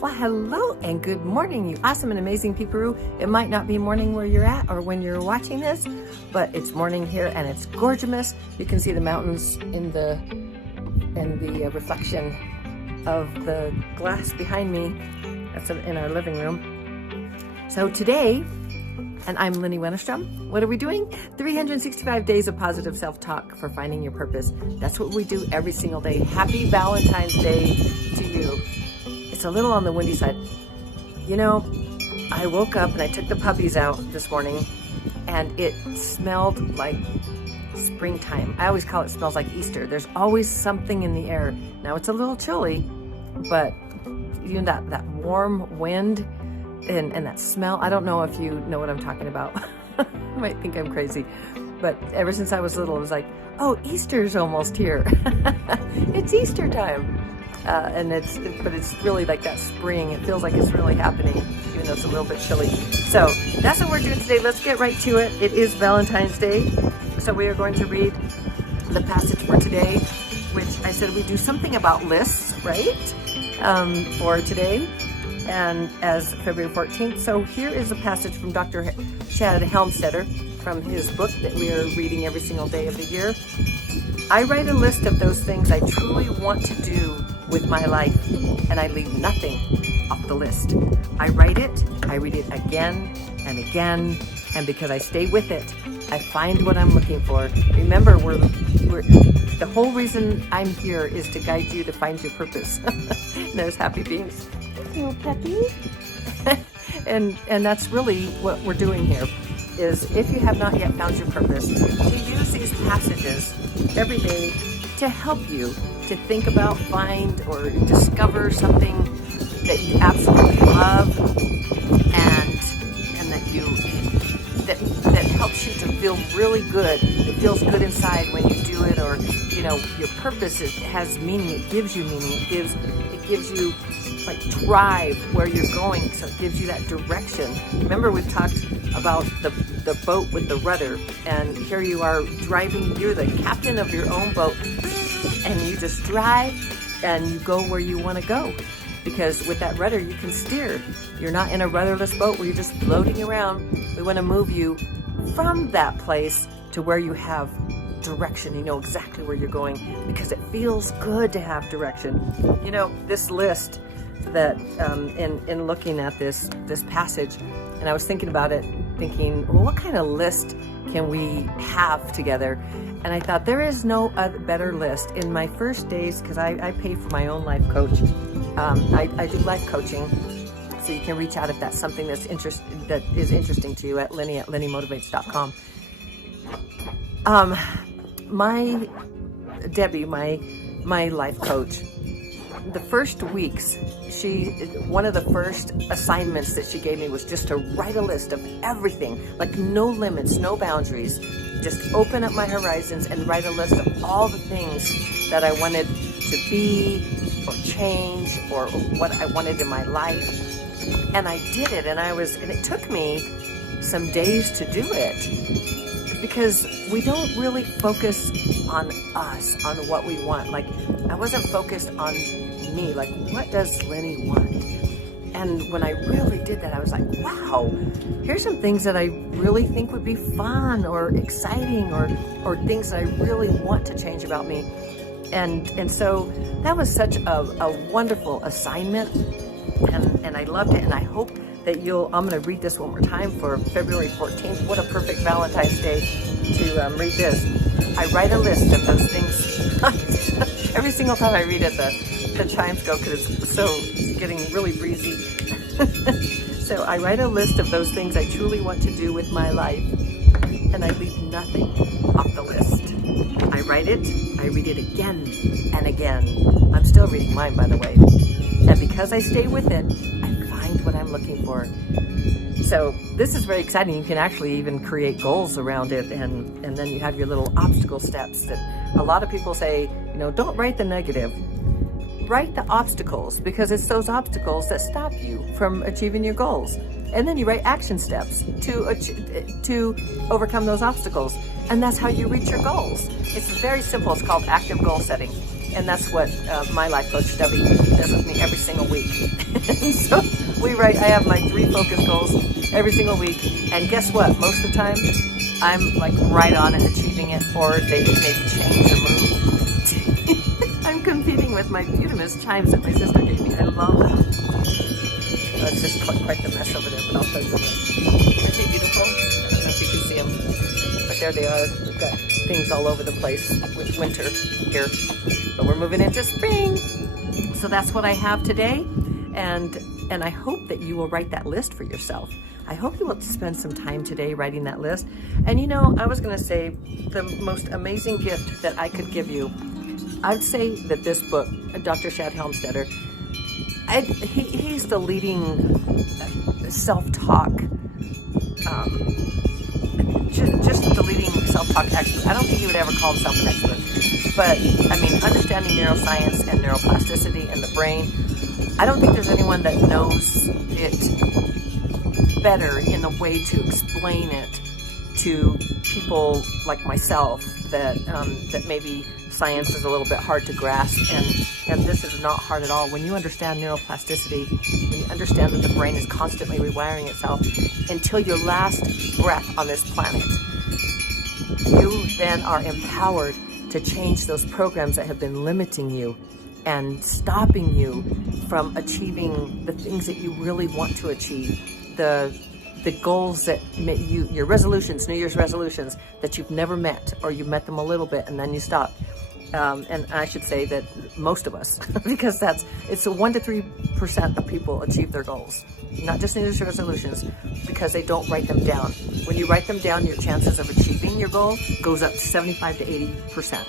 Well, hello and good morning, you awesome and amazing people. It might not be morning where you're at or when you're watching this, but it's morning here and it's gorgeous. You can see the mountains in the reflection of the glass behind me. That's in our living room. So today, and I'm Lynnie Wennerstrom. What are we doing? 365 days of positive self-talk for finding your purpose. That's what we do every single day. Happy Valentine's Day to you. It's a little on the windy side. You know, I woke up and I took the puppies out this morning and it smelled like springtime. I always call it smells like Easter. There's always something in the air. Now it's a little chilly, but you know that warm wind and that smell. I don't know if you know what I'm talking about. You might think I'm crazy, but ever since I was little, I was like, oh, Easter's almost here. It's Easter time. But it's really like that spring. It feels like it's really happening, even though it's a little bit chilly. So that's what we're doing today. Let's get right to it. It is Valentine's Day. So we are going to read the passage for today, which I said we do something about lists, right? For today and as February 14th. So here is a passage from Dr. Shad Helmstetter from his book that we are reading every single day of the year. I write a list of those things I truly want to do with my life, and I leave nothing off the list. I write it, I read it again and again, and because I stay with it, I find what I'm looking for. Remember, we're the whole reason I'm here is to guide you to find your purpose. There's happy beings. Little puppy. and that's really what we're doing here. Is if you have not yet found your purpose, to use these passages every day to help you to think about, find, or discover something that you absolutely love and that helps you to feel really good. It feels good inside when you do it, or you know, your purpose has meaning. It gives you meaning. It gives you like drive where you're going, so it gives you that direction. Remember, we've talked about the boat with the rudder, and here you are driving. You're the captain of your own boat, and you just drive and you go where you want to go, because with that rudder you can steer. You're not in a rudderless boat where you're just floating around. We want to move you from that place to where you have direction. You know exactly where you're going, because it feels good to have direction. You know, this list that in looking at this passage, and I was thinking about it, thinking, well, what kind of list can we have together? And I thought there is no other better list. In my first days, because I pay for my own life coach, I do life coaching, so you can reach out if that's something that is interesting to you at Lynnie at LynnieMotivates.com. Debbie, my life coach, the first weeks, one of the first assignments that she gave me was just to write a list of everything, like no limits, no boundaries, just open up my horizons and write a list of all the things that I wanted to be or change or what I wanted in my life. And I did it, and it took me some days to do it, because we don't really focus on us, on what we want. Like, I wasn't focused on me, like, what does Lynnie want? And when I really did that, I was like, wow, here's some things that I really think would be fun or exciting, or things that I really want to change about me. And so that was such a wonderful assignment, and I loved it, and I hope that I'm going to read this one more time for February 14th. What a perfect Valentine's Day to read this. I write a list of those things. Every single time I read it, the chimes go, because it's getting really breezy. So I write a list of those things I truly want to do with my life, and I leave nothing off the list. I write it, I read it again and again. I'm still reading mine, by the way. And because I stay with it, I find what I'm looking for. So this is very exciting. You can actually even create goals around it, and then you have your little obstacle steps that a lot of people say, you know, don't write the negative. Write the obstacles, because it's those obstacles that stop you from achieving your goals. And then you write action steps to overcome those obstacles. And that's how you reach your goals. It's very simple. It's called active goal setting. and that's what my life coach Debbie does with me every single week. And so I have my 3 focus goals every single week, and guess what? Most of the time, I'm like right on it, achieving it, or they maybe change or move. I'm competing with my beautiful chimes that my sister gave me. I love them. It's just quite the mess over there, but I'll show you them. Aren't they beautiful? I don't know if you can see them, but there they are. We've got things all over the place with winter here, but we're moving into spring. So that's what I have today, and I hope that you will write that list for yourself. I hope you will spend some time today writing that list. And you know, I was going to say the most amazing gift that I could give you, I'd say that this book, Dr. Shad Helmstetter, he's the leading self-talk, just the leading self-talk expert. I don't think he would ever call himself an expert, but I mean, understanding neuroscience and neuroplasticity and the brain, I don't think there's anyone that knows it better in a way to explain it to people like myself that maybe science is a little bit hard to grasp, and this is not hard at all. When you understand neuroplasticity, when you understand that the brain is constantly rewiring itself until your last breath on this planet, you then are empowered to change those programs that have been limiting you and stopping you from achieving the things that you really want to achieve, the goals that your resolutions, New Year's resolutions that you've never met, or you met them a little bit and then you stopped. And I should say that most of us, because it's a 1 to 3% of people achieve their goals, not just New Year's resolutions, because they don't write them down. When you write them down, your chances of achieving your goal goes up to 75 to 80%.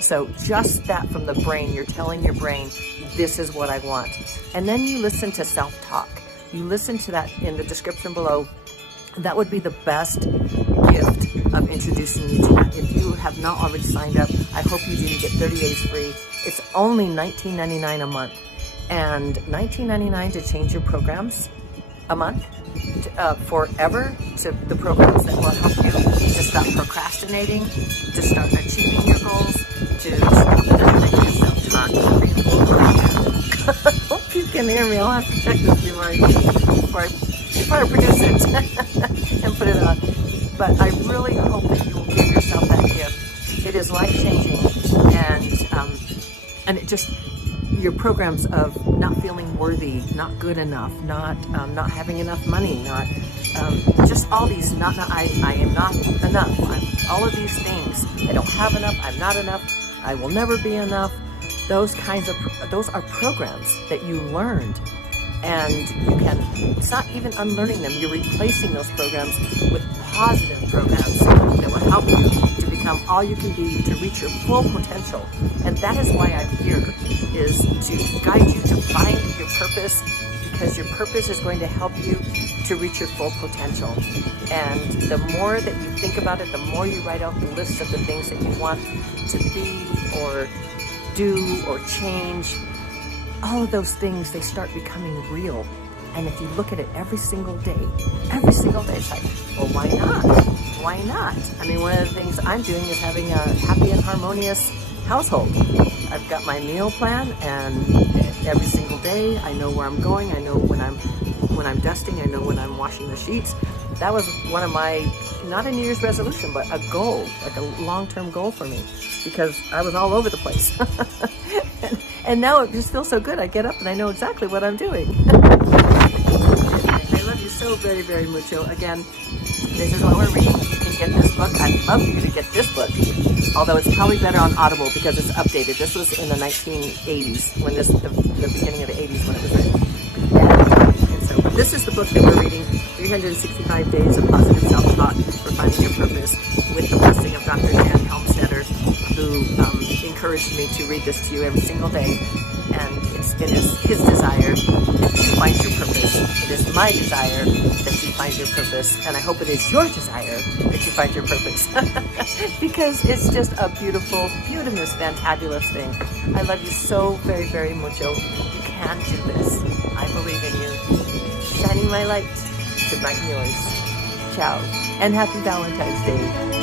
So just that from the brain, you're telling your brain, this is what I want. And then you listen to self-talk. You listen to that in the description below. That would be the best gift of introducing you to that. If you have not already signed up, I hope you do. You get 30 days free. It's only $19.99 a month. And $19.99 to change your programs a month, forever, to the programs that will help you to stop procrastinating, to start achieving your goals, to stop negative self-talk. Hope you can hear me. I'll have to check this before I produce it and put it on. But I really hope that you will give yourself that gift. It is life-changing, and it just, your programs of not feeling worthy, not good enough, not having enough money, not just all these I am not enough. All of these things. I don't have enough. I'm not enough. I will never be enough. Those are programs that you learned, and it's not even unlearning them. You're replacing those programs with positive programs that will help you to become all you can be, to reach your full potential. And that is why I'm here, is to guide you to find your purpose, because your purpose is going to help you to reach your full potential. And the more that you think about it, the more you write out the list of the things that you want to be or do or change, all of those things, they start becoming real. And if you look at it every single day, it's like, well, why not? Why not? I mean, one of the things I'm doing is having a happy and harmonious household. I've got my meal plan, and every single day I know where I'm going. I know when I'm dusting. I know when I'm washing the sheets. That was one of my, not a New Year's resolution, but a goal, like a long-term goal for me, because I was all over the place. and now it just feels so good. I get up and I know exactly what I'm doing. I love you so very, very mucho. Again, this is what we're reading. You can get this book. I'd love for you to get this book, although it's probably better on Audible because it's updated. This was in the 1980s, when the beginning of the 80s when it was written. But this is the book that we're reading, 365 Days of Positive Self-Talk for Finding Your Purpose, with the blessing of Dr. Shad Helmstetter, who encouraged me to read this to you every single day. And it is his desire that you find your purpose. It is my desire that you find your purpose. And I hope it is your desire that you find your purpose. Because it's just a beautiful, fantabulous thing. I love you so very, very mucho. You can do this. I believe in you. Shining my light to brighten yours. Ciao. And happy Valentine's Day.